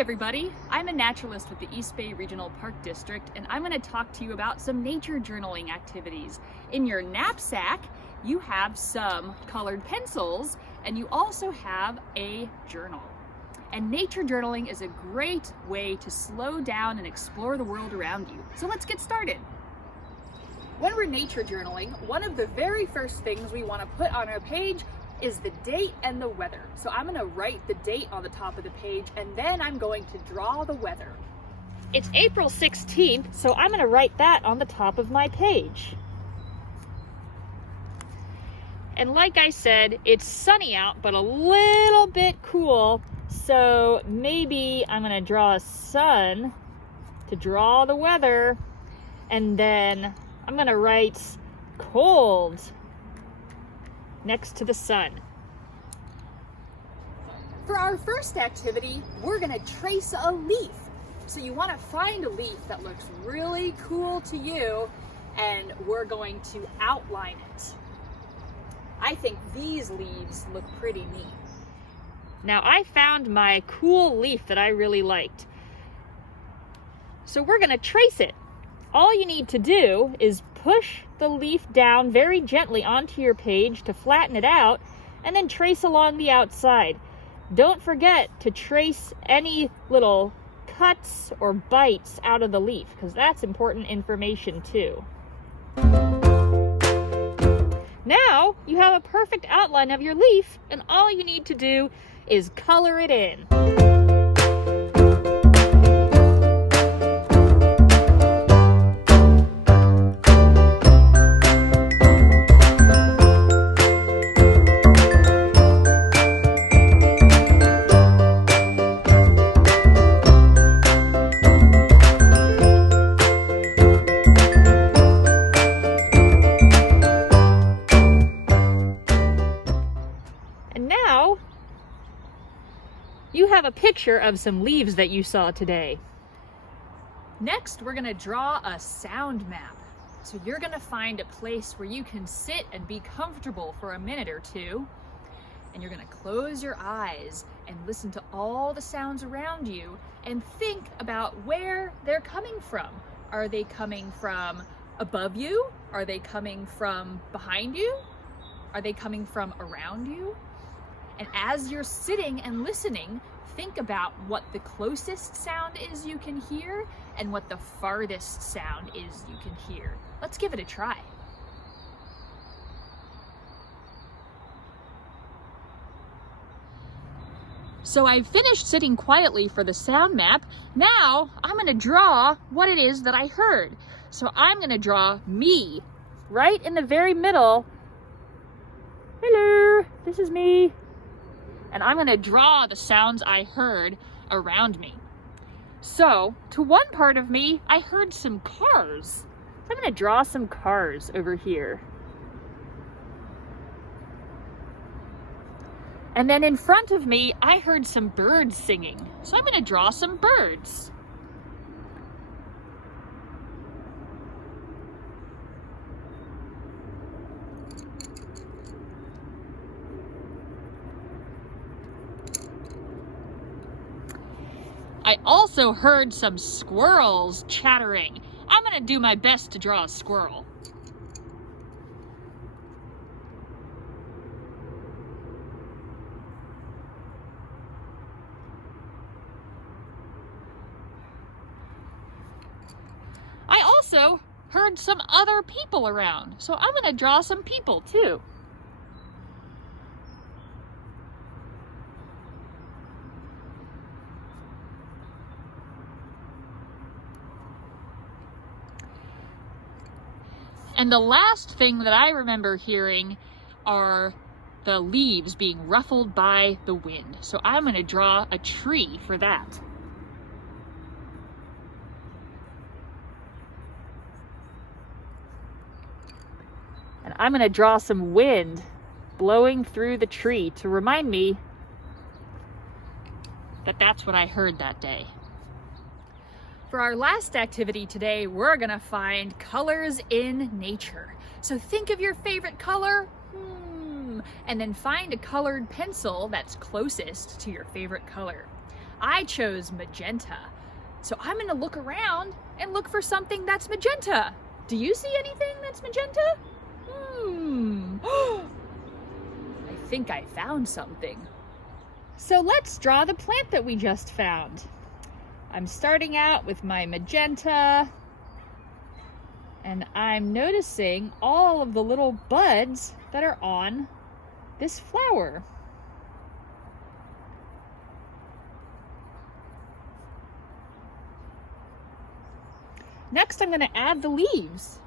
everybody, I'm a naturalist with the East Bay Regional Park District, and I'm going to talk to you about some nature journaling activities. In your knapsack, you have some colored pencils, and you also have a journal. And nature journaling is a great way to slow down and explore the world around you. So let's get started. When we're nature journaling, one of the very first things we want to put on our page is the date and the weather. So I'm going to write the date on the top of the page, and then I'm going to draw the weather. It's April 16th, so I'm going to write that on the top of my page. And like I said, it's sunny out, but a little bit cool. So maybe I'm going to draw a sun to draw the weather, and then I'm going to write cold next to the sun. For our first activity, we're going to trace a leaf. So you want to find a leaf that looks really cool to you, and we're going to outline it. I think these leaves look pretty neat. Now I found my cool leaf that I really liked. So we're going to trace it. All you need to do is push the leaf down very gently onto your page to flatten it out, and then trace along the outside. Don't forget to trace any little cuts or bites out of the leaf, because that's important information too. Now you have a perfect outline of your leaf, and all you need to do is color it in. And now you have a picture of some leaves that you saw today. Next, we're going to draw a sound map. So you're going to find a place where you can sit and be comfortable for a minute or two. And you're going to close your eyes and listen to all the sounds around you and think about where they're coming from. Are they coming from above you? Are they coming from behind you? Are they coming from around you? And as you're sitting and listening, think about what the closest sound is you can hear and what the farthest sound is you can hear. Let's give it a try. So I've finished sitting quietly for the sound map. Now I'm going to draw what it is that I heard. So I'm going to draw me right in the very middle. Hello, this is me. And I'm going to draw the sounds I heard around me. So, to one part of me, I heard some cars. I'm going to draw some cars over here. And then in front of me, I heard some birds singing. So I'm going to draw some birds. I also heard some squirrels chattering. I'm going to do my best to draw a squirrel. I also heard some other people around, so I'm going to draw some people too. And the last thing that I remember hearing are the leaves being ruffled by the wind. So I'm going to draw a tree for that. And I'm going to draw some wind blowing through the tree to remind me that that's what I heard that day. For our last activity today, we're gonna find colors in nature. So think of your favorite color, and then find a colored pencil that's closest to your favorite color. I chose magenta. So I'm gonna look around and look for something that's magenta. Do you see anything that's magenta? I think I found something. So let's draw the plant that we just found. I'm starting out with my magenta, and I'm noticing all of the little buds that are on this flower. Next, I'm going to add the leaves.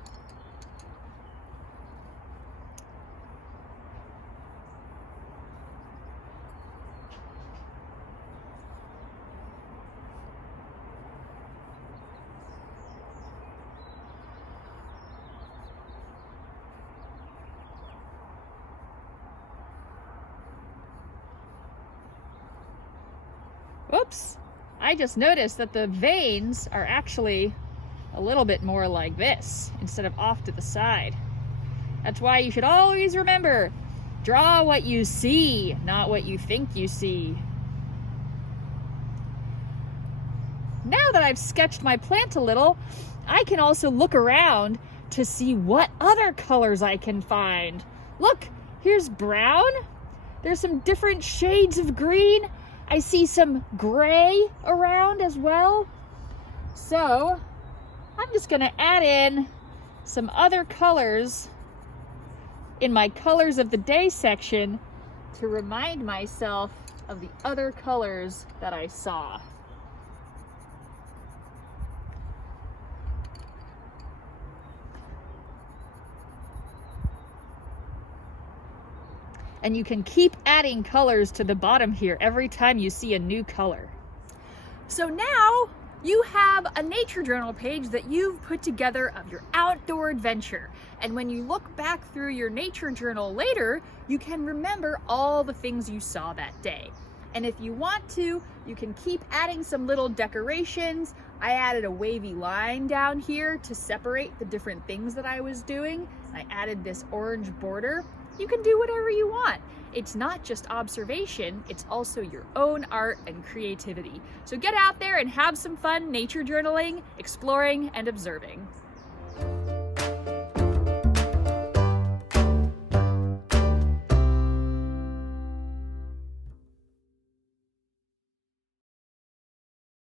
Oops, I just noticed that the veins are actually a little bit more like this instead of off to the side. That's why you should always remember, draw what you see, not what you think you see. Now that I've sketched my plant a little, I can also look around to see what other colors I can find. Look, here's brown. There's some different shades of green. I see some gray around as well. So I'm just gonna add in some other colors in my colors of the day section to remind myself of the other colors that I saw. And you can keep adding colors to the bottom here every time you see a new color. So now you have a nature journal page that you've put together of your outdoor adventure. And when you look back through your nature journal later, you can remember all the things you saw that day. And if you want to, you can keep adding some little decorations. I added a wavy line down here to separate the different things that I was doing. I added this orange border. You can do whatever you want. It's not just observation, it's also your own art and creativity. So get out there and have some fun nature journaling, exploring, and observing.